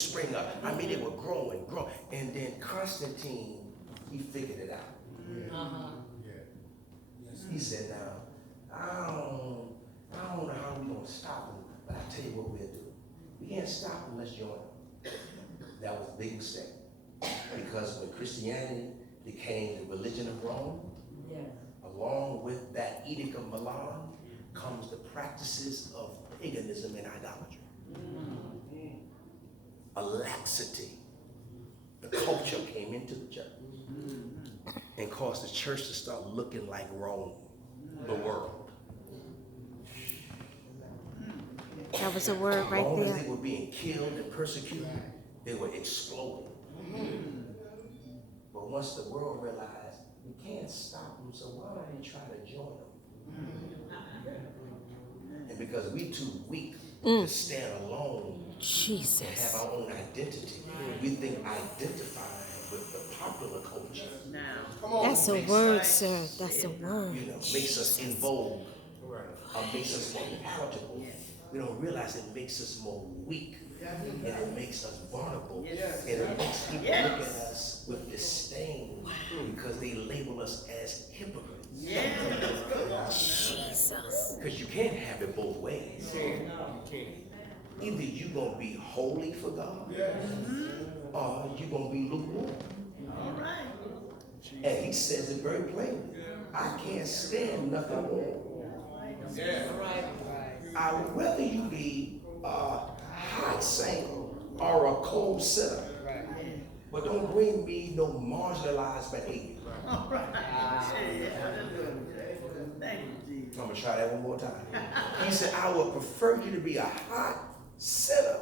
spring up. I mean, they were growing. And then Constantine, he figured it out. He said, now, I don't know how we're going to stop them, but I'll tell you what we'll do. We can't stop them, let's join them. That was a big mistake. Because when Christianity became the religion of Rome, along with that Edict of Milan comes the practices of paganism and idolatry. A laxity. The culture came into the church and caused the church to start looking like Rome, the world. That was a word right there. As they were being killed and persecuted, they were exploding. But once the world realized we can't stop them, so why don't we try to join them? And because we too weak to stand alone Jesus. and have our own identity, we think identifying with the popular culture. That's a word, sir. That's a word. You know, makes us in vogue, makes us more palatable. We don't realize it makes us more weak, and it makes us vulnerable, and it makes people look at us with disdain because they label us as hypocrites. Jesus. Because you can't have it both ways. Either you're going to be holy for God, or you're going to be lukewarm. And he says it very plainly. I can't stand nothing warm. I would rather you be a hot saint or a cold sinner. But don't bring me no marginalized behavior. I'm going to try that one more time. He said, I would prefer you to be a hot sinner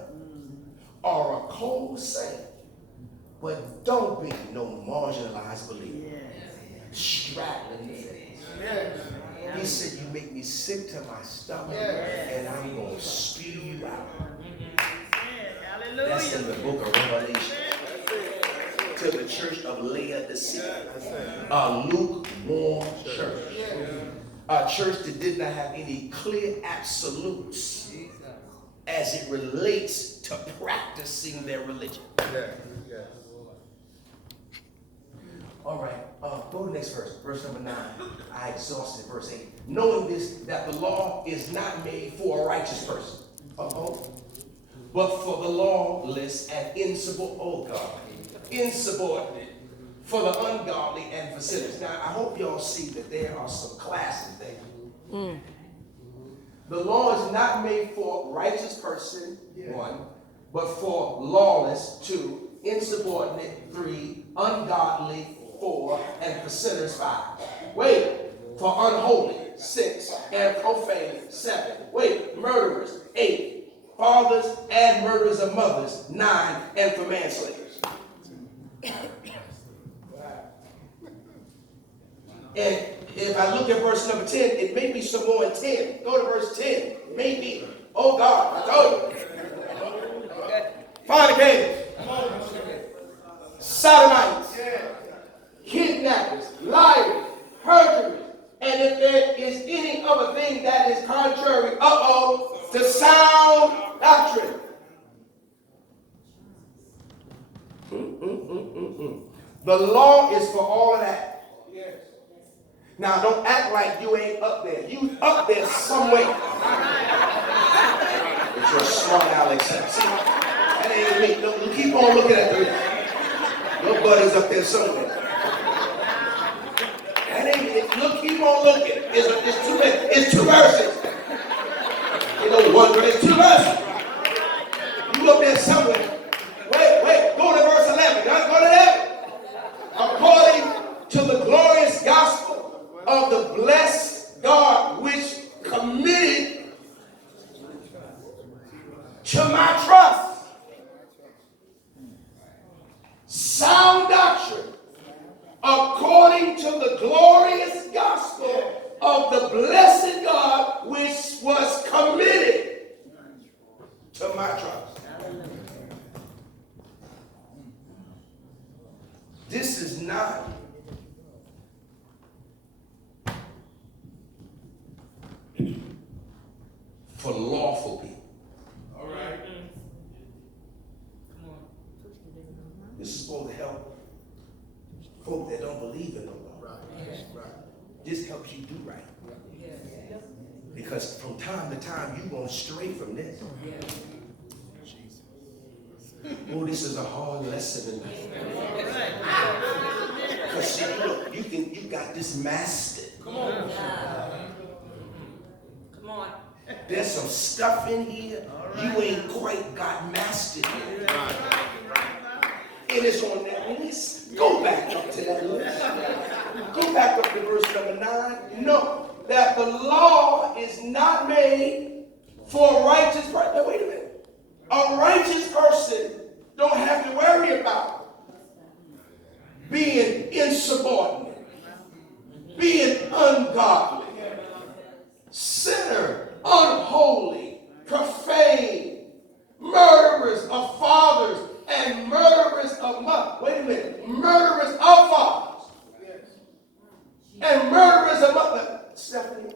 or a cold saint. But don't be no marginalized believer. Straddling the fence. He said, you make me sick to my stomach, and I'm going to spew you out. That's in the book of Revelation. To the church of Laodicea. A lukewarm church. A church that did not have any clear absolutes as it relates to practicing their religion. All right, go to the next verse, verse number 9. I exhausted verse 8. Knowing this, that the law is not made for a righteous person, but for the lawless and insubordinate, for the ungodly and for sinners. Now, I hope y'all see that there are some classes there. The law is not made for righteous person, 1, but for lawless, 2, insubordinate, 3, ungodly, 4, and for sinners, 5. Wait, for unholy, 6, and profane, 7. Wait, murderers, 8, fathers and murderers of mothers, 9, and for manslayers. And if I look at verse number 10, it may be some more in 10. Go to verse 10. Maybe. Oh God, I told you. Fornicators, sodomites, kidnappers, liars, perjurers, and if there is any other thing that is contrary, to sound doctrine. The law is for all of that. Now, don't act like you ain't up there. You up there somewhere. It's your smart Alex. That ain't me. Don't keep on looking at me. Your buddy's up there somewhere. That ain't it. Look, keep on looking. It's two verses. You know, one verse. It's 2 verses. You up there somewhere. Wait. Go to verse 11. Go to 11. According to the glorious gospel of the blessed God which committed to my trust sound doctrine, according to the glorious gospel of the blessed God which was committed to my trust. This is not for lawful people. All right. This is supposed to help folk that don't believe in the law. This helps you do right. Because from time to time, you're going to stray from this. Oh, this is a hard lesson. Because see, look, you got this mastered. Come on. Come on. There's some stuff in here you ain't quite got mastered yet. And it's on that list. Go back up to that list. Go back up to verse number 9. No, that the law is not made for a righteous person. Now, wait a minute. A righteous person don't have to worry about being insubordinate, being ungodly, sinner, unholy, profane, murderers of fathers, and murderers of mothers. Wait a minute. Murderers of fathers. And murderers of mothers. Stephanie,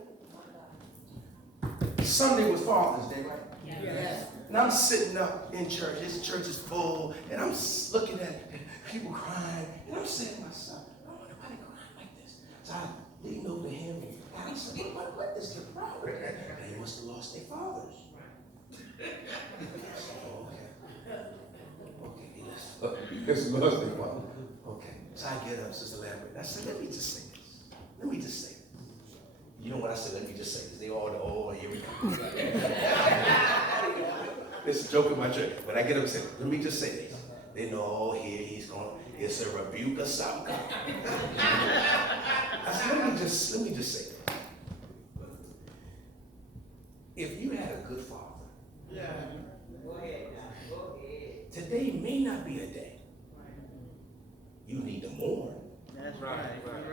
Sunday was Father's Day, right? Yes. And I'm sitting up in church. This church is full. And I'm looking at people crying. And I'm saying to myself, I don't want nobody crying like this. So I leaned over to him. And I said, what is the problem? They must have lost their fathers. Okay. So I get up, Sister Lambert. I said, let me just say this. Let me just say this. You know what I said? Let me just say this. They all, oh, here we come. It's a joke in my church. When I get up and say, let me just say this. They know, oh, here he's going. It's a rebuke of something. I said, let me just say this. If you had a good father, go ahead. Today may not be a day. You need to mourn. That's right. That's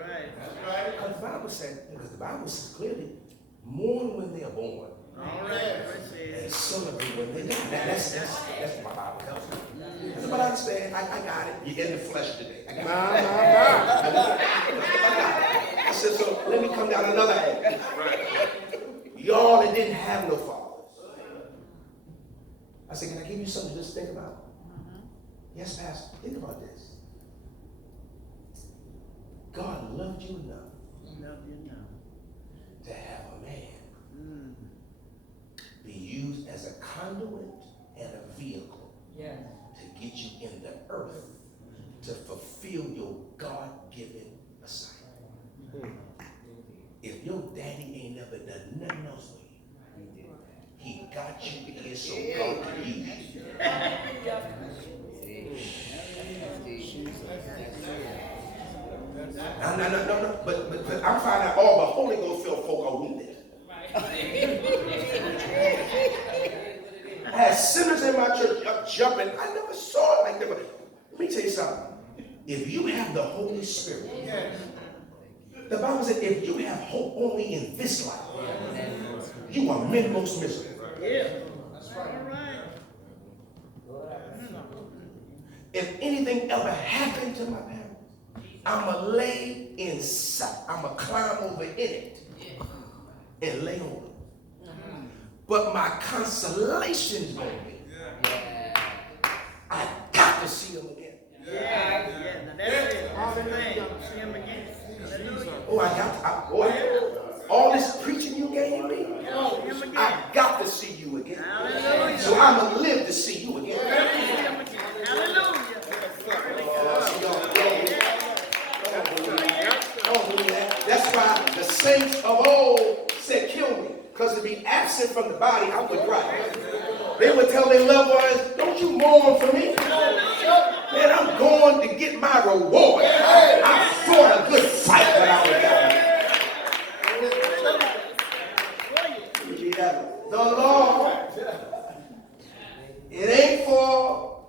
right. Because the Bible says clearly, mourn when they are born. All right. And celebrate when they die. That's what my Bible tells me. But I understand. I got it. You're in the flesh today. I got it. I said, so let me come down another angle. Y'all that didn't have no fathers. I said, can I give you something to just think about? Yes, Pastor. Think about this. God loved you enough to have a man be used as a conduit and a vehicle to get you in the earth to fulfill your God-given assignment. If your daddy ain't never done nothing else for you, he got you here so God can use you. No. But I'm finding out all the Holy Ghost filled folk are wounded. I had sinners in my church up jumping. I never saw it like that. But let me tell you something. If you have the Holy Spirit, the Bible said if you have hope only in this life, you are men most miserable. Yeah, that's right. All right. If anything ever happened to my parents, I'ma lay inside. I'ma climb over in it and lay on it. But my consolation is going to be, I got to see them again. Now that's it. That's the thing. See him again. Oh, all this preaching you gave me, I got to see you again. Hallelujah. So I'm going to live to see you again. Hallelujah. That's why the saints of old said, kill me. Because to be absent from the body, I would cry. They would tell their loved ones, don't you mourn for me. Man, I'm going to get my reward. I fought a good fight when I was down. The law, it ain't for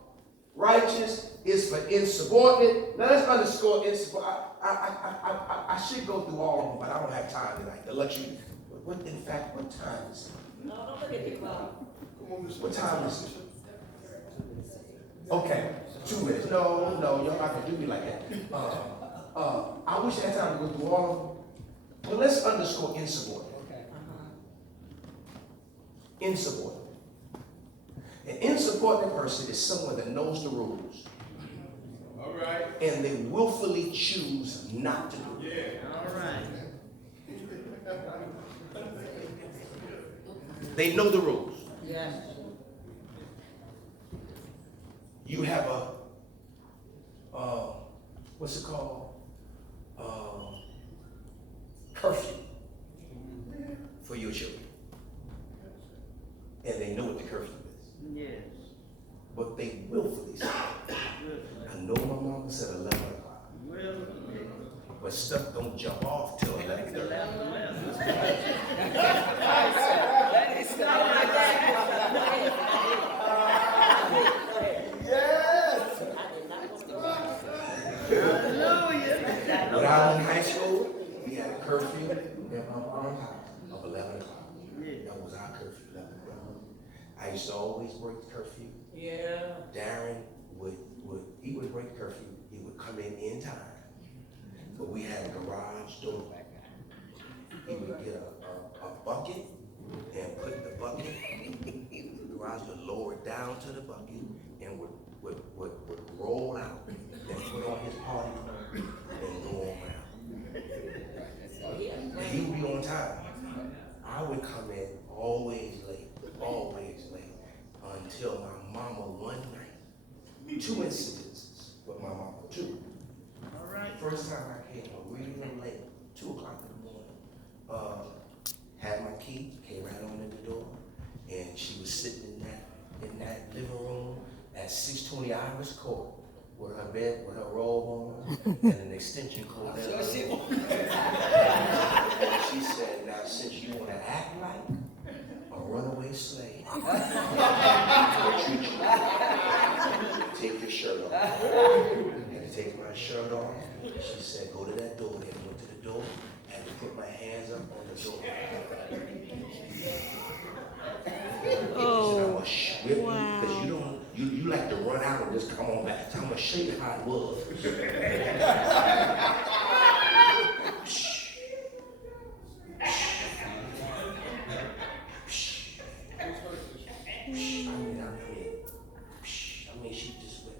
righteous, it's for insubordinate. Now let's underscore insubordinate. I should go through all of them, but I don't have time tonight to let you. What time is it? No, don't look at your clock. What time is it? Okay, 2 minutes. No, you're not gonna do me like that. I wish I had time to go through all of them. But let's underscore insubordinate. Insubordinate. An insubordinate person is someone that knows the rules All right. And they willfully choose not to do it. Yeah. All right. They know the rules. Yes. You have a, what's it called? Curfew for your children. And they know what the curfew is. Yes. But they willfully say, I know my mama said 11 o'clock. Well, But stuff don't jump off till 11:30. When I was in high school, we had a curfew in my mom's house of 11 o'clock. That was our curfew, 11 o'clock. I used to always break the curfew. yeah. Darren would break the curfew. He would come in time. But we had a garage door. He would get a bucket and put the bucket, the garage would lower it down to the bucket and would roll out and put on his party and go on around. And he would be on time. I would come in always late, until my mama one night, 2 incidences with my mama, 2. All right. First time I came home really late, 2 o'clock in the morning, had my key, came right on in the door, and she was sitting in that living room at 620 Irish Court with her bed, with her robe on, and an extension cord. She said, now since you want to act like a runaway slave, take your shirt off. I had to take my shirt off. She said, go to that door. And I went to the door. I had to put my hands up on the door. Oh, wow. Because you like to run out and just come on back. So I'm going to show you how it was. I mean, she just went,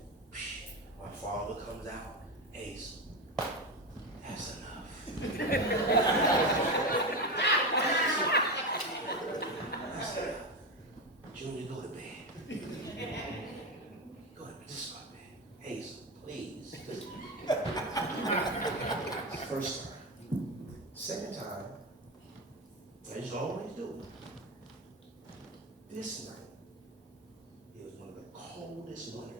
my father comes out, Ace, that's enough. That's enough. Junior, go to bed. Go to bed, this is my bed. Ace, please. First time. Second time, I just always do it. This night, it was one of the coldest winters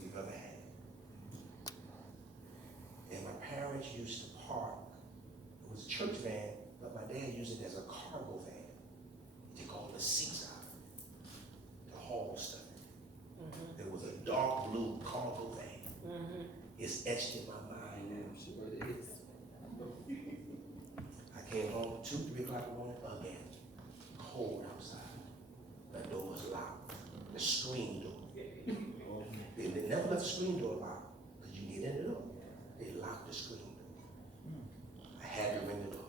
we've ever had. And my parents used to park, it was a church van, but my dad used it as a cargo van. They called it a seaside, to haul stuff. There was a dark blue cargo van. It's etched in my mind now. I came home 2, 3 o'clock in the morning again. Cold outside. The door was locked. The screen door. They never left the screen door locked because you get in the door. They locked the screen door. I had to ring the door.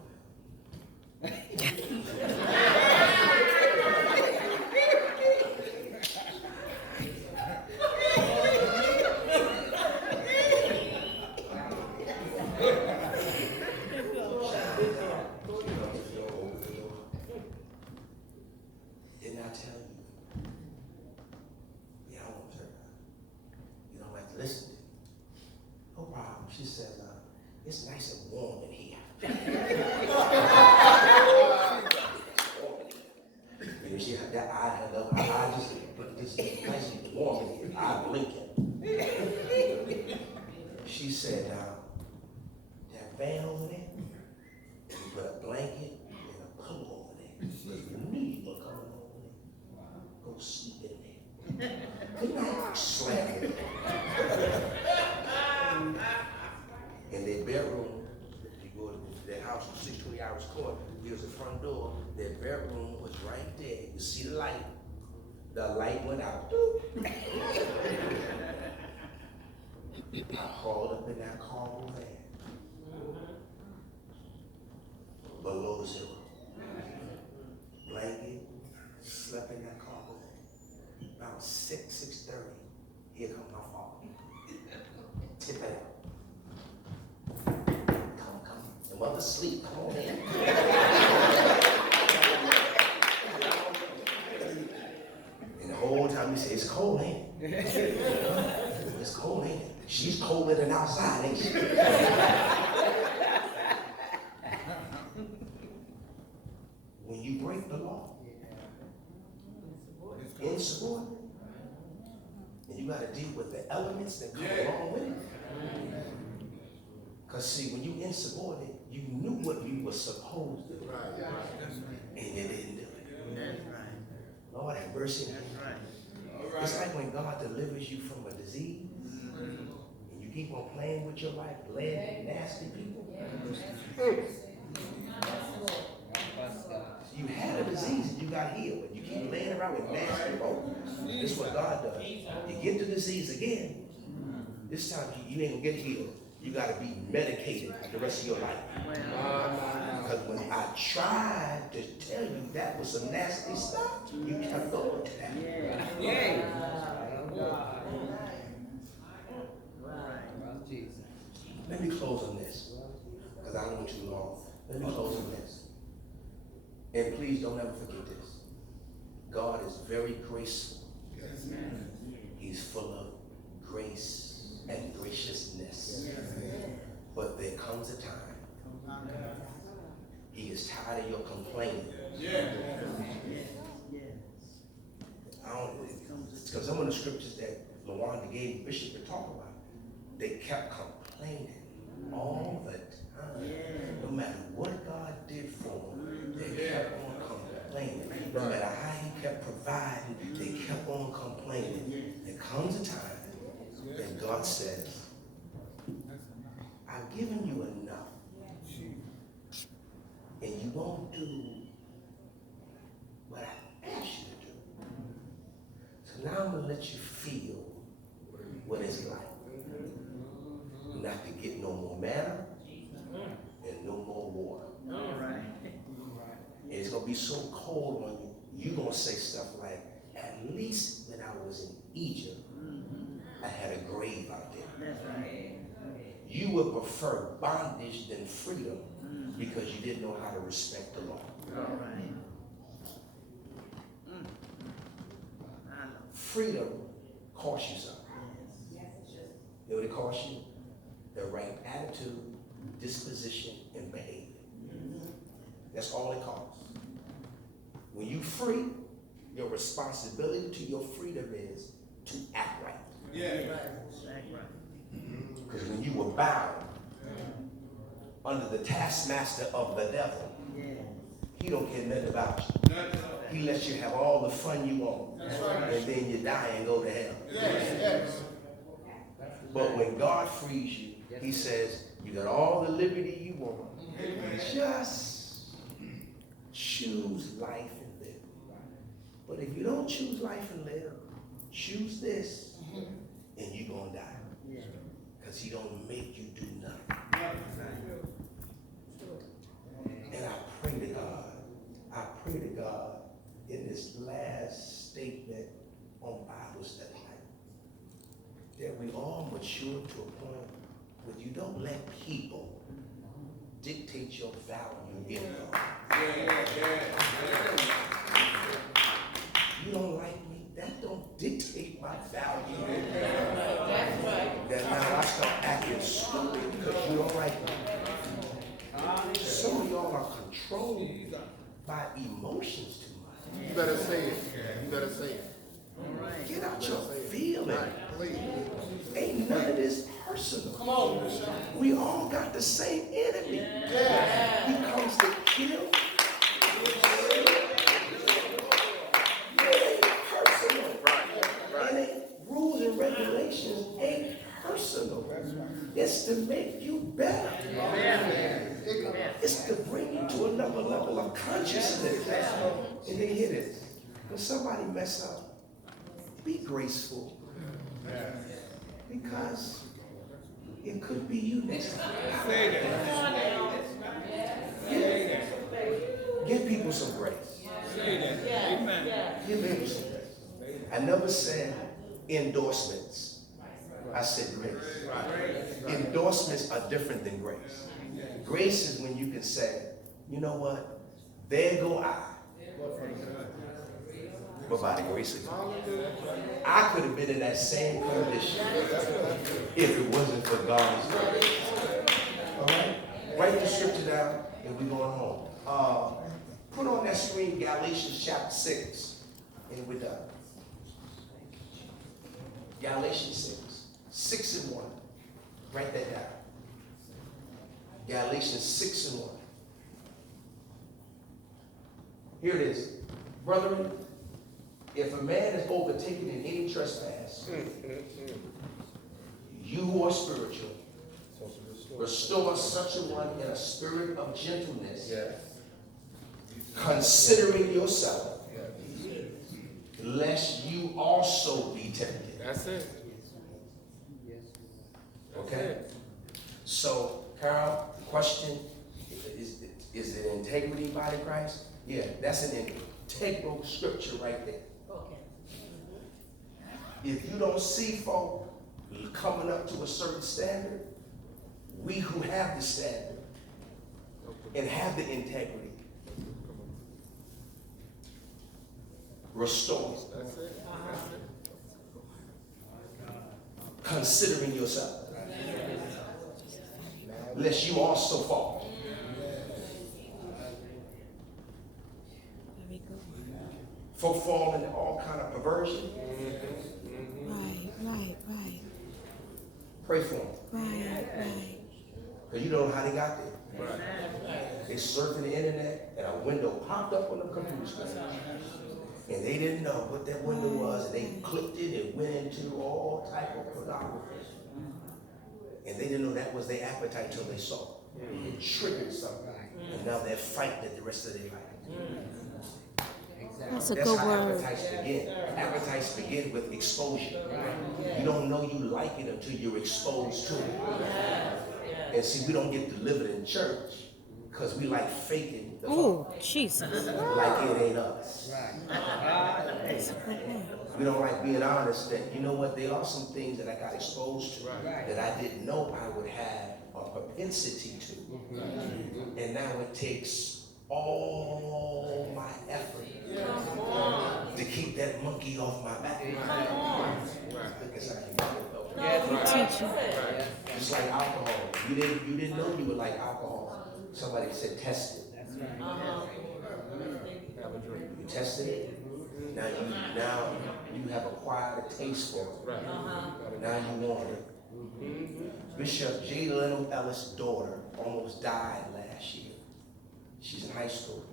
Didn't I tell you? Yeah, I won't tell you. You don't have to listen to me. No problem. She said, it's nice and warm in here. You know, she had that eye, her eye just nice and warm in here. Eye blinking. She said, that van over there, you put a blanket and a pillow over there. Because we knew you were coming over there. Go sleep in there. Good night. Slam it. In their bedroom, you go to their house on 620 Irish Court, here's the front door. Their bedroom was right there. You see the light. The light went out. I hauled up in that cargo van. Below 0. Blanket, slept in that cargo van. About 6:30. Here comes my father. brother asleep. Come on in. And the whole time he said, it's cold, ain't it? It's cold, ain't it? She's colder than outside, ain't she? When you break the law, insubordinate, and you got to deal with the elements that come along with it. Because see, when you insubordinate, you knew what you were supposed to do, and you didn't do it. That's right. Lord have mercy. That's right. It's like when God delivers you from a disease, and you keep on playing with your life, led nasty people. You had a disease and you got healed, but you keep laying around with nasty folk. This is what God does. You get the disease again. This time you ain't gonna get healed. You got to be medicated the rest of your life. Because when I tried to tell you that was some nasty stuff, you kept going to that. Let me close on this, because I don't want too long. Let me close on this. And please don't ever forget this. God is very graceful. He's full of grace and graciousness. But there comes a time he is tired of your complaining. Because some of the scriptures that LaWanda gave Bishop to talk about, they kept complaining all the time. No matter what God did for them, they kept on complaining. No matter how he kept providing, they kept on complaining. There comes a time that God says, I've given you enough, and you won't do what I asked you to do. So now I'm going to let you feel what it's like not to get no more manna and no more water. All right. And it's going to be so cold on you, you're going to say stuff like, at least when I was in Egypt, I had a grave out there. That's right. You would prefer bondage than freedom because you didn't know how to respect the law. All right. Freedom costs you something. You know what it costs you? The right attitude, disposition, and behavior. That's all it costs. When you free, your responsibility to your freedom is to act right. Because when you were bound under the taskmaster of the devil, he don't care nothing about you. He lets you have all the fun you want, and then you die and go to hell. But when God frees you, he says, you got all the liberty you want. Just choose life and live. But if you don't choose life and live, choose this, and you're going to die. Because he don't make you do nothing. And I pray to God in this last statement on Bible study that we all mature to a point where you don't let people dictate your value in God. You don't like me, that don't dictate my value in God. That's right. That now I start acting stupid because you don't like me. Some of y'all are controlled by emotions too much. You better say it. You better say it. Get out your feelings. Ain't none of this personal. Come on. We all got the same enemy. He comes to kill. It ain't personal. It ain't rules and regulations ain't personal. It's to make you better. It's to bring you to another level of consciousness. And then hear this. When somebody mess up, be graceful. Because it could be you next time. Give people some grace. Give people some grace. I never said endorsements. I said grace. Endorsements are different than grace. Grace is when you can say, you know what? There go I. But by the grace of God. I could have been in that same condition if it wasn't for God's grace. All right? Write the scripture down and we're going home. Put on that screen Galatians chapter 6 and we're done. Galatians 6 and 1. Write that down. Galatians 6 and 1. Here it is. Brethren, if a man is overtaken in any trespass, you who are spiritual, restore such a one in a spirit of gentleness, considering yourself, lest you also be tempted. That's it. Okay? So, Carol, the question, is it integrity by the Christ? Yeah, that's an integral scripture right there. If you don't see folk coming up to a certain standard, we who have the standard and have the integrity, restore. That's it. Considering yourself, lest you also fall. Very good. Folk fall into all kind of perversion. Right. Pray for them. Right. Because you don't know how they got there. They surfing the internet and a window popped up on the computer screen. And they didn't know what that window was, and they clicked it and went into all type of pornography. And they didn't know that was their appetite till they saw it. It triggered something. And now they're fighting it the rest of their life. That's a That's good how word. appetites begin. Appetites begin with exposure. You don't know you like it until you're exposed to it. And see, we don't get delivered in church because we like faking the Oh, funk. Jesus. Like it ain't us. That's a good word. We don't like being honest that, you know what, there are some things that I got exposed to that I didn't know I would have a propensity to. And now it takes all my effort to keep that monkey off my back. Because I can get it though. Good teaching. Just like alcohol. You didn't know you would like alcohol. Somebody said test it. You tested it. Now you have acquired a taste for it. Now you want it. Bishop J. Leno Ellis' daughter almost died last year. She's in high school.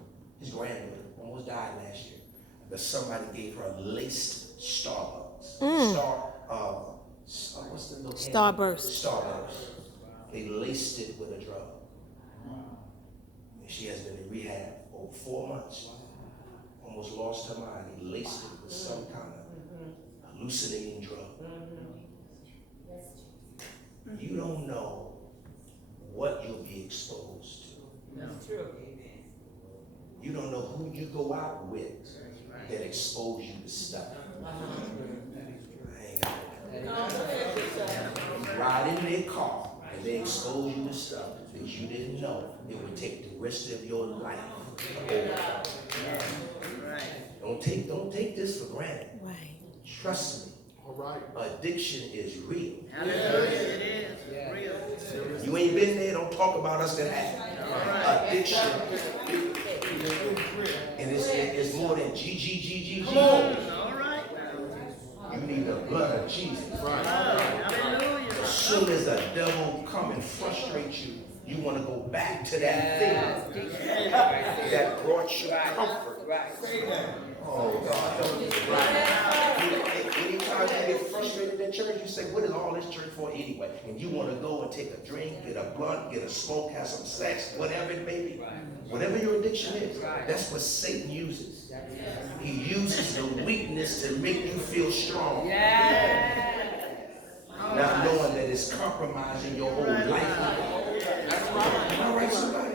His granddaughter almost died last year. But somebody gave her a laced Starbucks. What's the little Starburst. Starburst. They laced it with a drug. And she has been in rehab over 4 months. Almost lost her mind. He laced it with some kind of hallucinating drug. You don't know what you'll be exposed to. You don't know who you go out with that expose you to stuff. You ride in their car and they expose you to stuff that you didn't know it would take the rest of your life to overcome. Don't take this for granted. Right. Trust me. All right. Addiction is real. It is real. You ain't been there, don't talk about us that have. Addiction. And it's more than GGGGG. All right. You need the blood of Jesus. Hallelujah. As soon as the devil come and frustrate you, you want to go back to that thing that brought you comfort. Oh, God, help me. Anytime you get frustrated in church, you say, what is all this church for anyway? And you want to go and take a drink, get a blunt, get a smoke, have some sex, whatever it may be. Whatever your addiction is, that's what Satan uses. He uses the weakness to make you feel strong. Not knowing that it's compromising your whole life. Am I right, somebody?